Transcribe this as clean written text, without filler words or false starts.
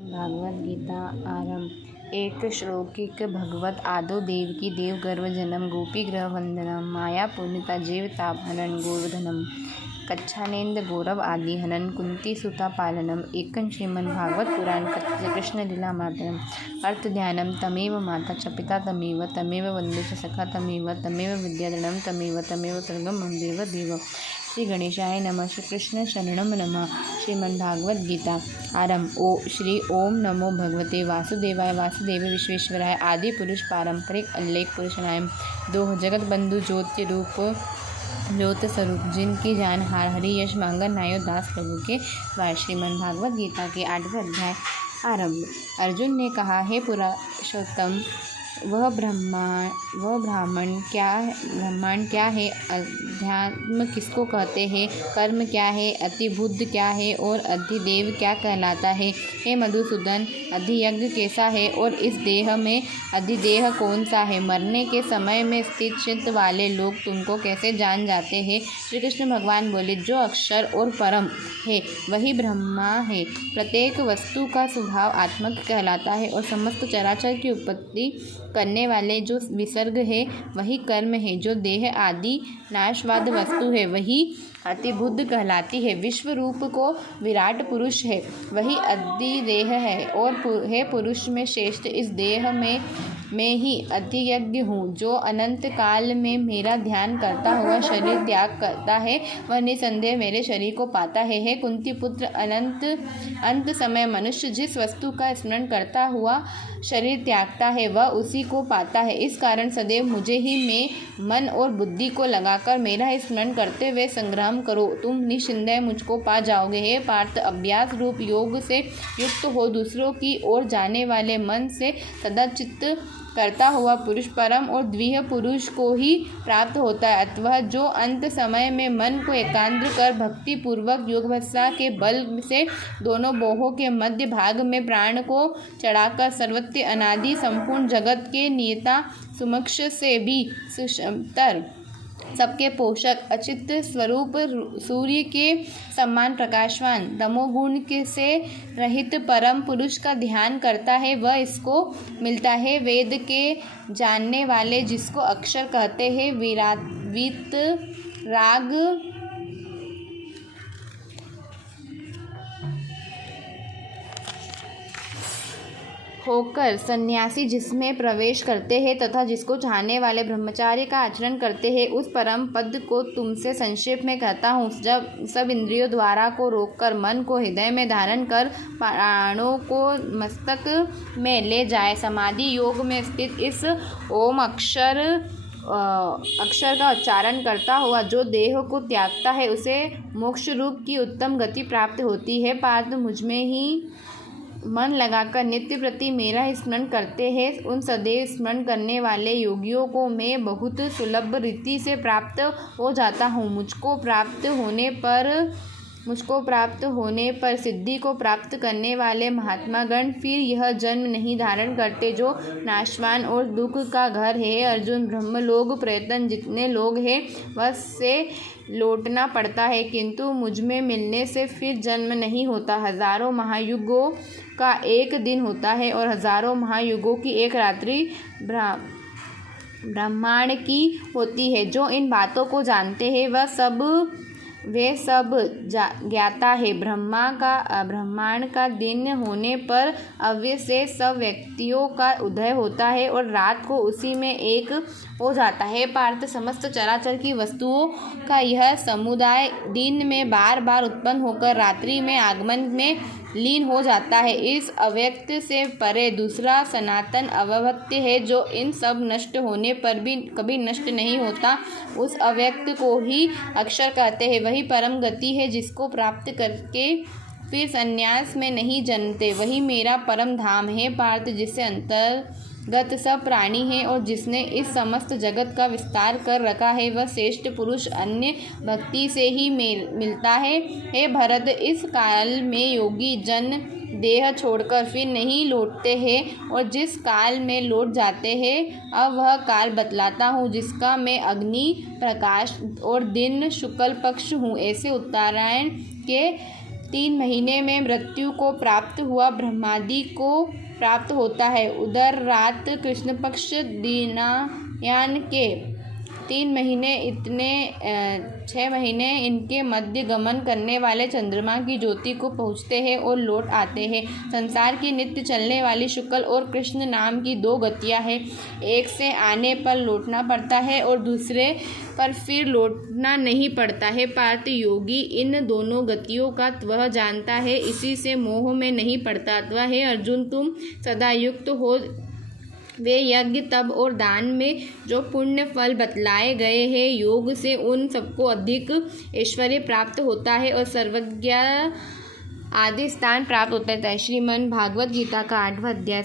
भागवत गीता आरंभ। एक श्लोकिक भगवत आदो देवकी देव गर्भ जन्म गोपी ग्रह वंदनम माया पूर्णिता जीव तापहरण गोवर्धनम कच्छानेन्द्र गौरव आदि हनन कुंती सुता पालनम एकं श्रीमद् भागवत पुराण कृष्ण लीला मातरम अर्थ ध्यानम तमेव माता च पिता तमेव वंदे च सखा तमेव विद्याधरणम तमेव सर्गम देव देव। श्री गणेशाय नमः। श्री कृष्ण शरणम नमः। श्रीमद्भागवत गीता आरंभ। श्री ओम नमो भगवते वासुदेवाय वासुदेव विश्वेश्वराय आदि पुरुष पारंपरिक अल्लेख पुरुषनायम दो जगत बंधु ज्योति रूप ज्योत स्वरूप जिनकी जान हार हरि यश मांगन नायो दास प्रभु के वार। श्रीमद्भागवत गीता के 8वें अध्याय आरंभ। अर्जुन ने कहा, हे पुरुषोत्तम, वह ब्राह्मण क्या है, अध्यात्म किसको कहते हैं, कर्म क्या है, अतिबुद्ध क्या है और अधिदेव क्या कहलाता है। हे मधुसूदन, अधियज्ञ कैसा है और इस देह में अधिदेह कौन सा है। मरने के समय में स्थित चित्त वाले लोग तुमको कैसे जान जाते हैं। श्री कृष्ण भगवान बोले, जो अक्षर और परम है वही ब्रह्मा है। प्रत्येक वस्तु का स्वभाव आत्मक कहलाता है और समस्त चराचर की उत्पत्ति करने वाले जो विसर्ग है वही कर्म है। जो देह आदि नाशवाद वस्तु है वही अतिबुद्ध कहलाती है। विश्व रूप को विराट पुरुष है वही अधिदेह है और हे पुरुष में श्रेष्ठ इस देह में ही अधियज्ञ हूँ। जो अनंत काल में मेरा ध्यान करता हुआ शरीर त्याग करता है वह निसंदेह मेरे शरीर को पाता है। हे कुंती पुत्र, अंत समय मनुष्य जिस वस्तु का स्मरण करता हुआ शरीर त्यागता है वह उसी को पाता है। इस कारण सदैव मुझे ही में मन और बुद्धि को लगाकर मेरा स्मरण करते हुए संग्राम करो, तुम निसंदेह मुझको पा जाओगे। हे पार्थ, अभ्यास रूप योग से युक्त हो दूसरों की ओर जाने वाले मन से सदा चित्त करता हुआ पुरुष परम और द्वितीय पुरुष को ही प्राप्त होता है। अतः जो अंत समय में मन को एकाग्र कर भक्ति पूर्वक योगाभ्यास के बल से दोनों बाहों के मध्य भाग में प्राण को चढ़ाकर सर्वत्र अनादि संपूर्ण जगत के नियता समक्ष से भी सुतर सबके पोषक अचित स्वरूप सूर्य के समान प्रकाशवान तमोगुण के से रहित परम पुरुष का ध्यान करता है वह इसको मिलता है। वेद के जानने वाले जिसको अक्षर कहते हैं वीत राग होकर सन्यासी जिसमें प्रवेश करते हैं तथा जिसको चाहने वाले ब्रह्मचार्य का आचरण करते हैं उस परम पद को तुमसे संक्षेप में कहता हूँ। जब सब इंद्रियों द्वारा को रोककर मन को हृदय में धारण कर प्राणों को मस्तक में ले जाए, समाधि योग में स्थित इस ओम अक्षर का उच्चारण करता हुआ जो देह को त्यागता है उसे मोक्ष रूप की उत्तम गति प्राप्त होती है। पार्थ, मुझमें ही मन लगाकर नित्य प्रति मेरा स्मरण करते हैं उन सदैव स्मरण करने वाले योगियों को मैं बहुत सुलभ रीति से प्राप्त हो जाता हूँ। मुझको प्राप्त होने पर सिद्धि को प्राप्त करने वाले महात्मागण फिर यह जन्म नहीं धारण करते जो नाशवान और दुख का घर है। अर्जुन, ब्रह्मलोक प्रयत्न जितने लोग हैं वह से लौटना पड़ता है किंतु मुझमें मिलने से फिर जन्म नहीं होता। हजारों महायुगों का एक दिन होता है और हजारों महायुगों की एक रात्रि ब्रह्मांड की होती है। जो इन बातों को जानते हैं वे सब ज्ञाता है। ब्रह्मांड का दिन होने पर अव्यय से सब व्यक्तियों का उदय होता है और रात को उसी में एक हो जाता है। पार्थ, समस्त चराचर की वस्तुओं का यह समुदाय दिन में बार बार उत्पन्न होकर रात्रि में आगमन में लीन हो जाता है। इस अव्यक्त से परे दूसरा सनातन अव्यक्त है जो इन सब नष्ट होने पर भी कभी नष्ट नहीं होता। उस अव्यक्त को ही अक्षर कहते हैं। वही परम गति है जिसको प्राप्त करके फिर संन्यास में नहीं जन्मते। वही मेरा परम धाम है। पार्थ, जिससे अंतर्गत सब प्राणी हैं और जिसने इस समस्त जगत का विस्तार कर रखा है वह श्रेष्ठ पुरुष अन्य भक्ति से ही मिलता है। हे भरत, इस काल में योगी जन देह छोड़कर फिर नहीं लौटते हैं और जिस काल में लौट जाते हैं अब वह काल बतलाता हूँ जिसका मैं अग्नि प्रकाश और दिन शुक्ल पक्ष हूँ। ऐसे उत्तरायण के 3 महीने में मृत्यु को प्राप्त हुआ ब्रह्मादि को प्राप्त होता है। उधर रात कृष्ण पक्ष दीनायान के 3 महीने इतने 6 महीने इनके मध्य गमन करने वाले चंद्रमा की ज्योति को पहुँचते हैं और लौट आते हैं। संसार की नित्य चलने वाली शुक्ल और कृष्ण नाम की 2 गतियाँ हैं। एक से आने पर लौटना पड़ता है और दूसरे पर फिर लौटना नहीं पड़ता है। पार्थ योगी इन दोनों गतियों का वह जानता है, इसी से मोह में नहीं पड़ता। अथवा हे अर्जुन, तुम सदा युक्त हो वे यज्ञ तप और दान में जो पुण्य फल बतलाए गए हैं, योग से उन सबको अधिक ऐश्वर्य प्राप्त होता है और सर्वज्ञ आदि स्थान प्राप्त होता है। श्रीमद् भागवत गीता का 8वां अध्याय।